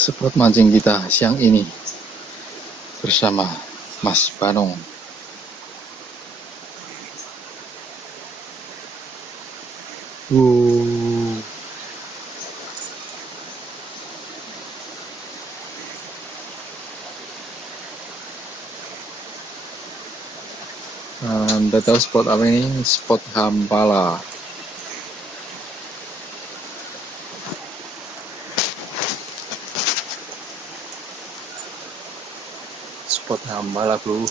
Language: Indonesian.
Spot mancing kita siang ini bersama Mas Banong. Anda tahu spot apa ini? Spot Hampala. Spot Hampala, bro.